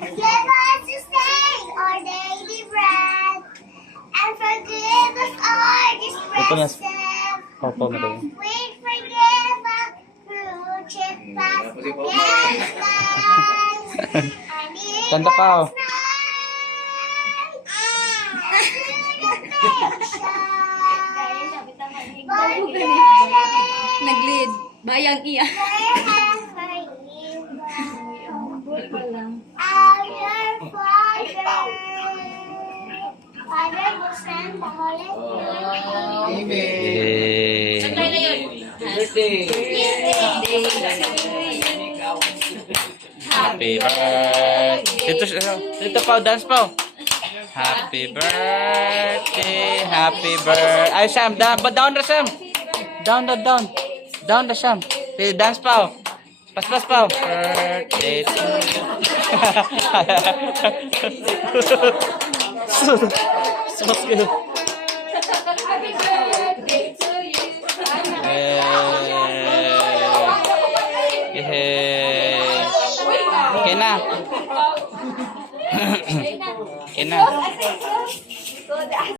Give us this day our daily bread, and forgive us our trespasses, Opo, as madam. we forgive us who trespass against us. And lead Kanta pa, oh. us not into temptation, but deliver Nag-lead. Bayang iya. us from evil. Our Father, Father, who sent the Holy Spirit. Happy birthday. Dito pa, dance pa. Happy birthday, happy birthday. Ay, Sam, down na, Sam. Down. Down na, Sam. Dance pa. Pas pa. Birthday to you. So good. Okay na. Okay na.